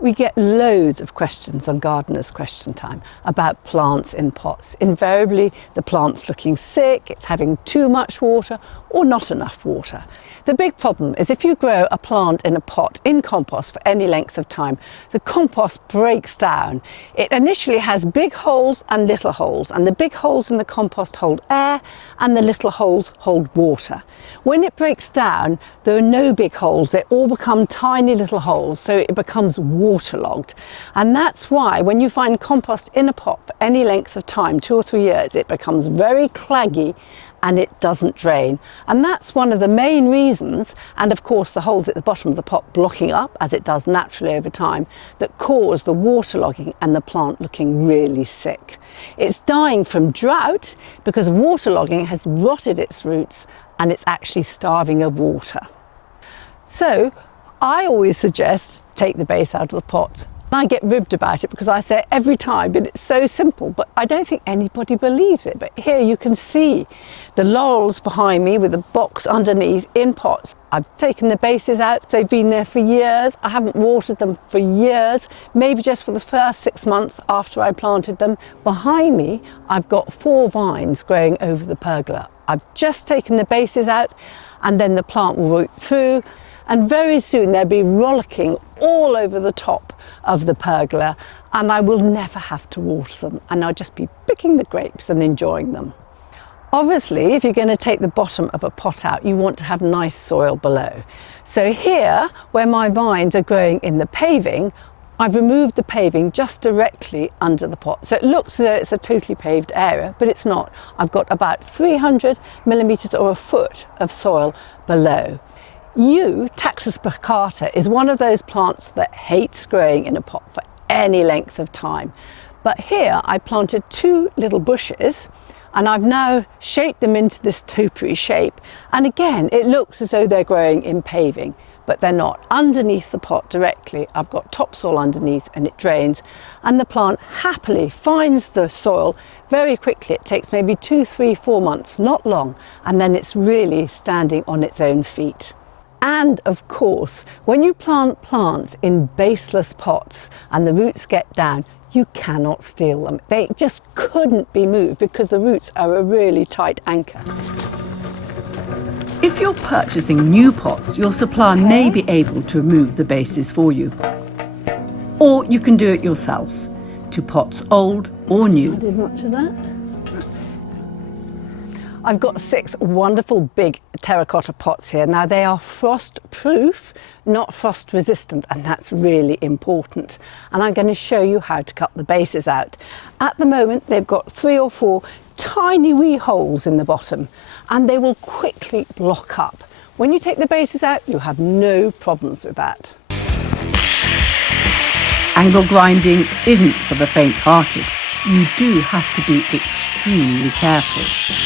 We get loads of questions on Gardener's Question Time about plants in pots. Invariably, the plant's looking sick, it's having too much water or not enough water. The big problem is if you grow a plant in a pot in compost for any length of time, the compost breaks down. It initially has big holes and little holes, and the big holes in the compost hold air and the little holes hold water. When it breaks down, there are no big holes, they all become tiny little holes, so it becomes waterlogged. And that's why when you find compost in a pot for any length of time, 2 or 3 years, it becomes very claggy and it doesn't drain. And that's one of the main reasons, and of course the holes at the bottom of the pot blocking up, as it does naturally over time, that cause the waterlogging and the plant looking really sick. It's dying from drought because waterlogging has rotted its roots and it's actually starving of water. So I always suggest take the base out of the pot. I get ribbed about it because I say it every time, but it's so simple, but I don't think anybody believes it. But here you can see the laurels behind me with the box underneath in pots. I've taken the bases out, they've been there for years. I haven't watered them for years, maybe just for the first 6 months after I planted them. Behind me, I've got 4 vines growing over the pergola. I've just taken the bases out and then the plant will root through, and very soon they'll be rollicking all over the top of the pergola, and I will never have to water them, and I'll just be picking the grapes and enjoying them. Obviously, if you're going to take the bottom of a pot out, you want to have nice soil below. So here, where my vines are growing in the paving, I've removed the paving just directly under the pot. So it looks as though it's a totally paved area, but it's not. I've got about 300 millimetres or a foot of soil below. Taxus baccata is one of those plants that hates growing in a pot for any length of time. But here I planted 2 little bushes and I've now shaped them into this topiary shape. And again, it looks as though they're growing in paving, but they're not. Underneath the pot directly, I've got topsoil underneath and it drains, and the plant happily finds the soil very quickly. It takes maybe 2, 3, 4 months, not long, and then it's really standing on its own feet. And of course, when you plant plants in baseless pots and the roots get down, you cannot steal them. They just couldn't be moved because the roots are a really tight anchor. If you're purchasing new pots, your supplier may be able to remove the bases for you. Or you can do it yourself, to pots old or new. I did much of that. I've got 6 wonderful big terracotta pots here. Now they are frost proof, not frost resistant, and that's really important. And I'm going to show you how to cut the bases out. At the moment they've got 3 or 4 tiny wee holes in the bottom, and they will quickly block up. When you take the bases out, you have no problems with that. Angle grinding isn't for the faint-hearted. You do have to be extremely careful.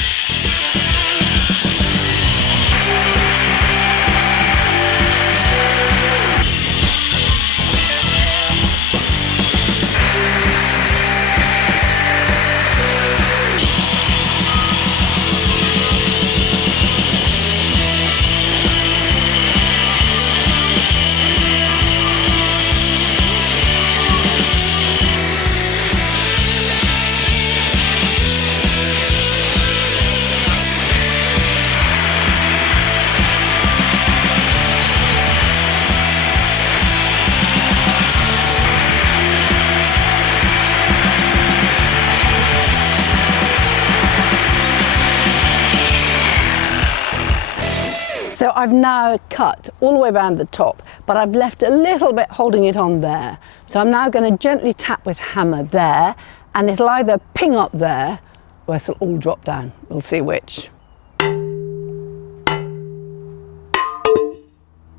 So I've now cut all the way around the top, but I've left a little bit holding it on there. So I'm now going to gently tap with hammer there, and it'll either ping up there or it'll all drop down. We'll see which.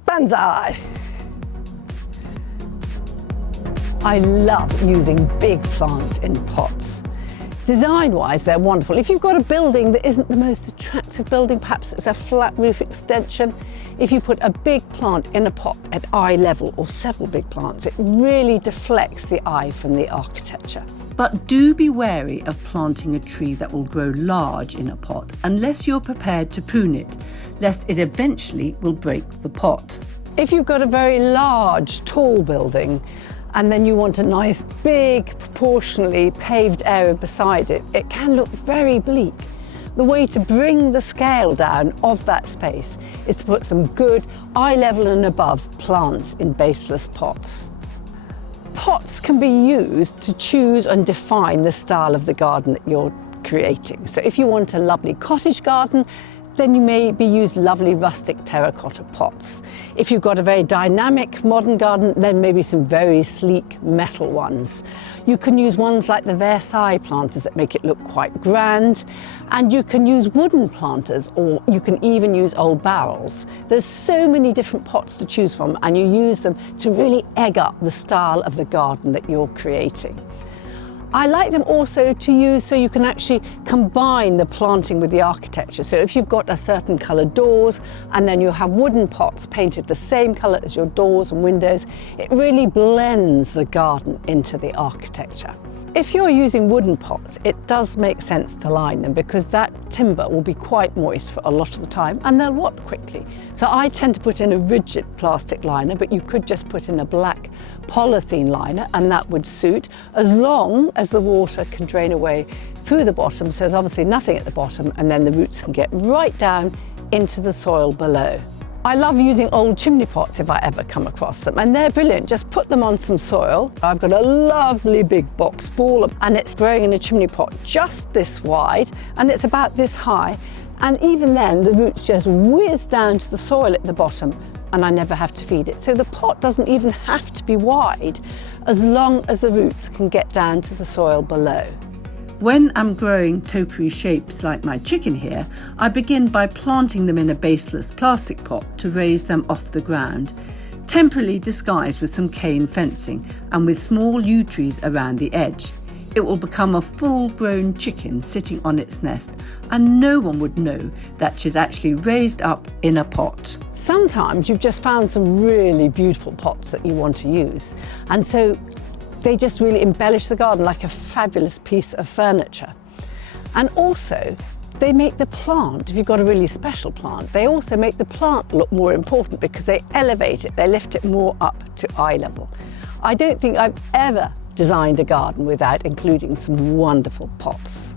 Banzai! I love using big plants in pots. Design-wise, they're wonderful. If you've got a building that isn't the most attractive building, perhaps it's a flat roof extension, if you put a big plant in a pot at eye level, or several big plants, it really deflects the eye from the architecture. But do be wary of planting a tree that will grow large in a pot unless you're prepared to prune it, lest it eventually will break the pot. If you've got a very large, tall building, and then you want a nice big proportionally paved area beside it, it can look very bleak. The way to bring the scale down of that space is to put some good eye level and above plants in baseless pots. Pots can be used to choose and define the style of the garden that you're creating. So if you want a lovely cottage garden, then you maybe use lovely rustic terracotta pots. If you've got a very dynamic modern garden, then maybe some very sleek metal ones. You can use ones like the Versailles planters that make it look quite grand, and you can use wooden planters, or you can even use old barrels. There's so many different pots to choose from, and you use them to really egg up the style of the garden that you're creating. I like them also to use so you can actually combine the planting with the architecture. So if you've got a certain coloured doors and then you have wooden pots painted the same colour as your doors and windows, it really blends the garden into the architecture. If you're using wooden pots, it does make sense to line them because that timber will be quite moist for a lot of the time and they'll rot quickly. So I tend to put in a rigid plastic liner, but you could just put in a black polythene liner and that would suit, as long as the water can drain away through the bottom. So there's obviously nothing at the bottom, and then the roots can get right down into the soil below. I love using old chimney pots if I ever come across them, and they're brilliant. Just put them on some soil. I've got a lovely big box ball and it's growing in a chimney pot just this wide and it's about this high, and even then the roots just whiz down to the soil at the bottom and I never have to feed it. So the pot doesn't even have to be wide as long as the roots can get down to the soil below. When I'm growing topiary shapes like my chicken here, I begin by planting them in a baseless plastic pot to raise them off the ground, temporarily disguised with some cane fencing and with small yew trees around the edge. It will become a full-grown chicken sitting on its nest, and no one would know that she's actually raised up in a pot. Sometimes you've just found some really beautiful pots that you want to use, and so they just really embellish the garden like a fabulous piece of furniture. And also, they make the plant, if you've got a really special plant, they also make the plant look more important because they elevate it, they lift it more up to eye level. I don't think I've ever designed a garden without including some wonderful pots.